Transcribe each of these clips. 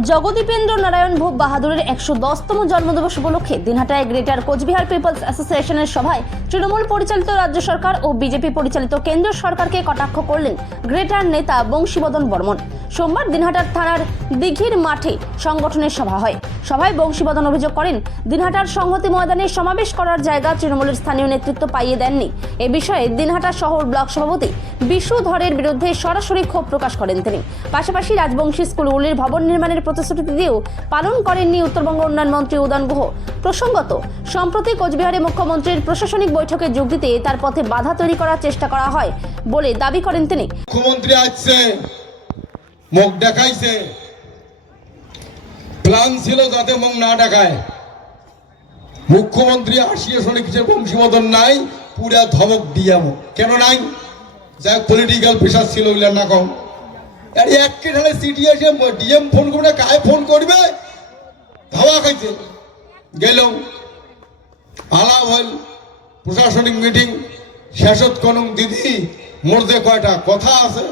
জগদীপেন্দ্র নারায়ণ ভূপ বাহাদুরের 110তম জন্মদিবস উপলক্ষে দিনহাটায় greater Cooch Behar people's অ্যাসোসিয়েশনের সভায় তৃণমূল পরিচালিত রাজ্য সরকার ও বিজেপি পরিচালিত কেন্দ্রীয় সরকারকে কটাক্ষ করলেন গ্রেটার নেতা বংশীবদন বর্মন। সোমবার দিনহাটার থানার দিঘির মাঠে সংগঠনের সভা হয়। সভায় বংশীবদন অভিযোগ করেন, দিনহাটার সংহতি ময়দানে সমাবেশ করার জায়গা তৃণমূলের স্থানীয় নেতৃত্ব পাইয়ে দেননি। এ বিষয়ে দিনহাটা শহর ব্লক সভাপতি বিশু ধরের বিরুদ্ধে সরাসরি ক্ষোভ প্রকাশ করেন তিনি। পাশাপাশি রাজবংশী স্কুলগুলির ভবন নির্মাণের প্রতিশ্রুতি দিয়েও পালন করেননি উত্তরবঙ্গ উন্নয়ন মন্ত্রী উদয়ন গুহ। প্রসঙ্গত, সম্প্রতি কোচবিহারে মুখ্যমন্ত্রীর প্রশাসনিক বৈঠকে যোগ দিতে তার পথে বাধা তৈরি করার চেষ্টা করা হয় বলে দাবি করেন তিনি। মুখ্যমন্ত্রী আসছে, মুখ দেখাইছে, প্ল্যান ছিল যাতে মুখ না দেখায়। মুখ্যমন্ত্রী আসিয়ে শুনে কিছু বংশীবদন নাই, পুরা ধমক দিয়ে কেন নাই? যাই পলিটিক্যাল প্রেশার ছিল না কম। এককে ঢালে সিটি এসে ডিএম ফোন করবে না, কায় ফোন করবে, ধাওয়া খাইছে। গেল আলাপ হল, প্রশাসনিক মিটিং শেষত কনং দিদি মধ্যে কয়টা কথা আছে,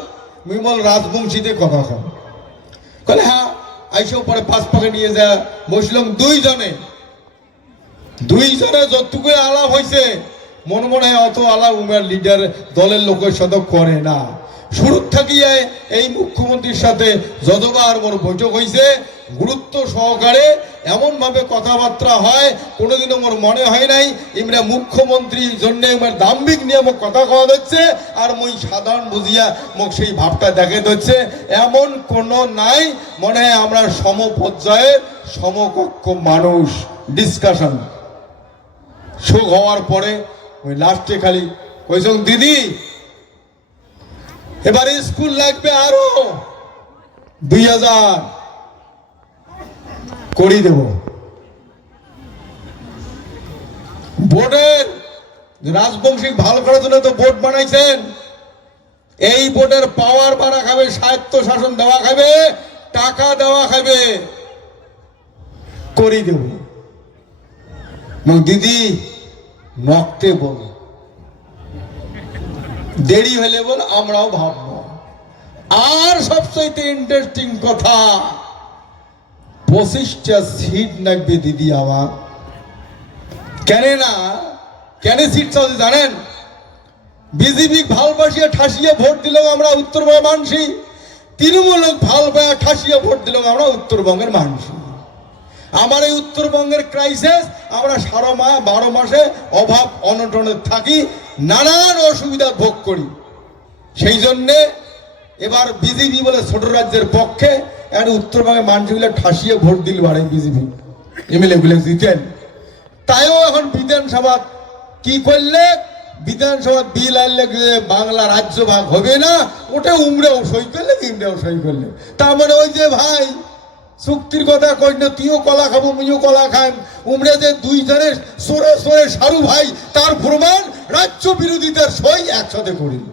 বিমল রাজবংশীতে কথা কন কলে হ্যাঁ আইসেও পরে পাঁচ পাকে নিয়ে যা বসলাম। দুইজনে যতটুকু আলাপ হয়েছে মনে মনে হয় অত আলাপ উমের লিডার দলের লোকের সাথে করে না। শুরুর থাকিয়ে এই মুখ্যমন্ত্রীর সাথে যতবার মোর বৈঠক হয়েছে গুরুত্ব সহকারে এমন ভাবে কথাবার্তা হয়, কোনোদিনও মোর মনে হয় নাই ইমরা মুখ্যমন্ত্রীর জন্য দাম্ভিক নিয়ে মোক কথা কওয়া হচ্ছে আর মই সাধারণ বুঝিয়া মোক সেই ভাবটা দেখে দিচ্ছে, এমন কোনো নাই। মনে হয় আমরা সমপর্যায়ের সমকক্ষ মানুষ। ডিসকাশন শোক হওয়ার পরে ওই লাস্টে খালি কইসং দিদি এবারে স্কুল লাগবে আরো 2000 করি দেব। বোর্ডের রাজবংশী ভালো করার জন্য তো বোর্ড বানাইছেন, এই বোর্ডের পাওয়ার বাড়া খাবে, স্বায়ত্ত শাসন দেওয়া খাবে, টাকা দেওয়া খাবে, করি দেব। দিদি নকতে বল, দেরি হলে বল আমরাও ভাববো। আর সবচেয়ে ইন্টারেস্টিং কথা, 25টা সিট লাগবে দিদি আমার। কেন সিট চাওয়া জানেন? বিজেপি ভালবাসিয়া ঠাসিয়ে ভোট দিলাম আমরা উত্তরবঙ্গের মানুষই, তৃণমূল ভালবাসা ঠাসিয়ে ভোট দিলাম আমরা উত্তরবঙ্গের মানুষই। আমার এই উত্তরবঙ্গের ক্রাইসিস, আমরা 12 মাসে অভাব অনটনে থাকি, নানান অসুবিধা ভোগ করি। সেই জন্যে এবার বিজেপি বলে ছোট রাজ্যের পক্ষে আর উত্তরবঙ্গের মানুষগুলো ঠাসিয়ে ভোট দিল বাড়ে বিজেপি এমএলএ গুলো জিতেন। তাইও এখন বিধানসভা কি করলে, বিধানসভা বিল আনলে বাংলা রাজ্য ভাগ হবে না, ওটা উমরেও সই করলে ইমরেও সই করলে। তার মানে ওই যে ভাই চুক্তির কথা কই না, তুইও কলা খাবো মুইও কলা খাই, উমরে যে দুইজনের সরে সারু ভাই, তার প্রমাণ রাজ্য বিরোধিতার সই একসাথে করিল।